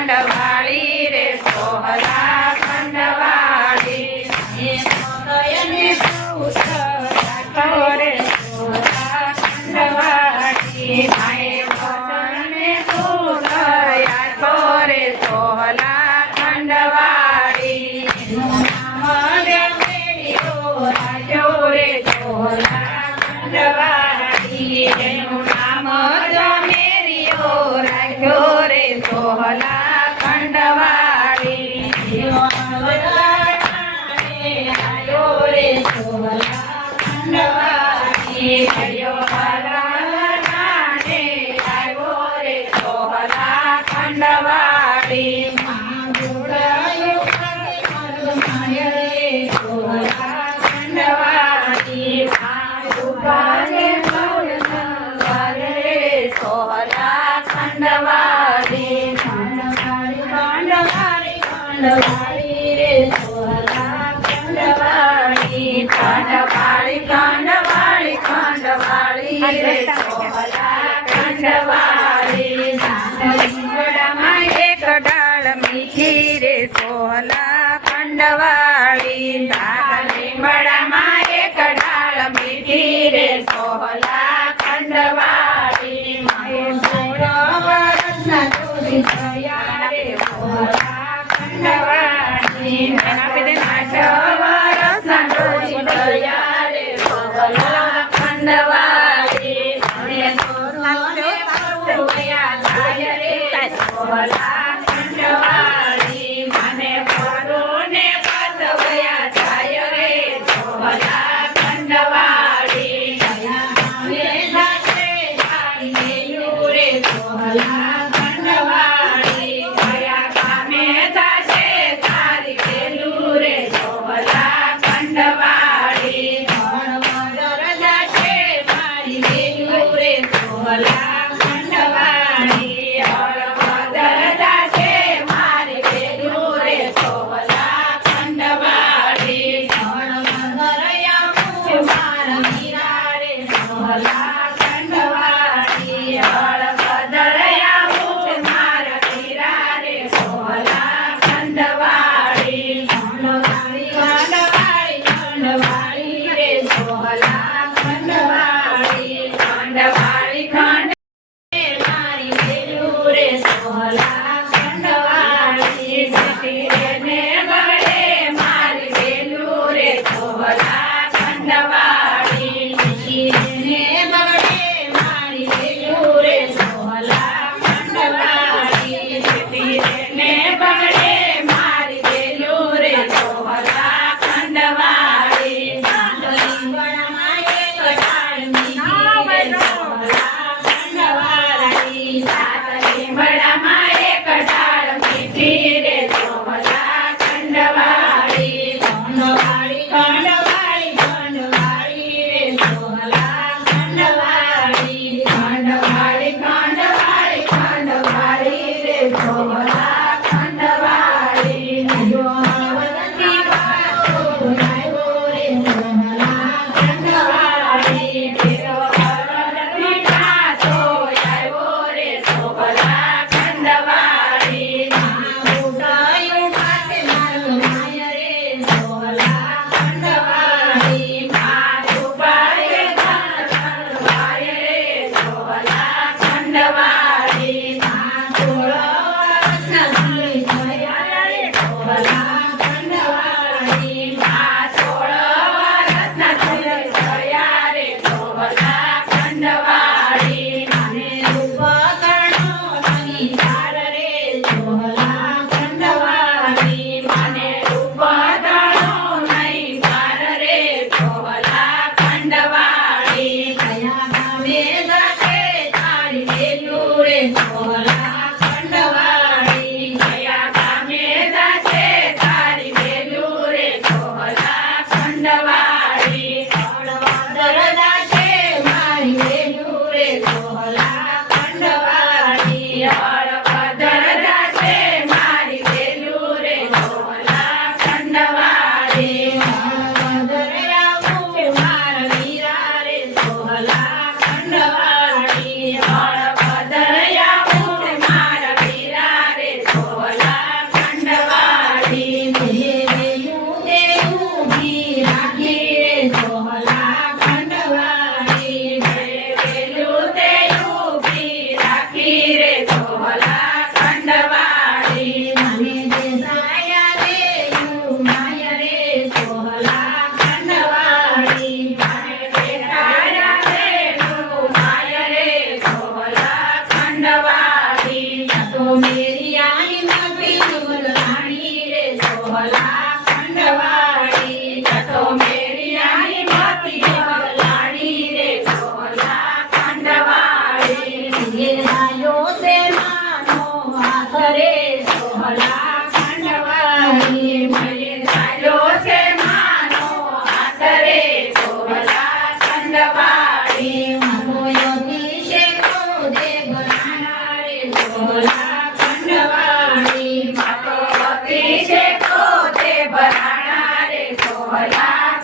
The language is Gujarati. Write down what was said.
ખંડવાળી રે સોહલા ખંડવાળી નયને પુત્ર રાખો રે સોહલા ખંડવાળી માએ વચને પુત્ર રાખો રે સોહલા ખંડવાળી નામ દેવરીઓ રાખ્યો રે સોહલા ખંડવાળી એનું નામ જમેરીઓ રાખ્યો રે સોહલા ખંડવાળી આયો રે સોહલા ખંડવાળી આયો આવ્યો રે સોહલા ખંડવાળી જોડાયો માય રે સોહલા ખંડવાળી સોહલા ખંડવાળી ખંડવાળી રે સોહલા ખંડવાળી ખંડવાળી ખંડવાળી ખંડવાળી રે સોહલા ખંડવાળી લીમડામાં એક ડાળ મીઠી રે સોહલા ખંડવાળી લીમડામાં એક ડાળ મીઠી રે સોહલા ખંડવાળી થયા રે સોહલા ખંડવાળી થયા રે સોહલા ખંડવાળી સોહલા ખંડવાળી મને પરોને પાછવયા થાય રે સોહલા ખંડવાળી સોહલા ખંડવાળી કયા કામે જાશે તારી વેલું રે સોહલા ખંડવાળી ભણવદર જાશે મારી વેલું રે સોહલા ખંડવાળી ભણવદર જાશે મેરિયાની મોતી ઝૂલવાણી રે સોહલા ખંડવાળી જતો મેરિયાની મોતી ઝૂલવાણી રે સોહલા ખંડવાળી આયો છે માનો હાથ રે સોહલા ખંડવાળી મને આયો છે માનો હાથ રે સોહલા ખંડવાળી માનો અભિષેકો દે ગણાના રે સોહલા ખંડવાળી માતો અભિષેકો દે ભરાણા રે સોહલા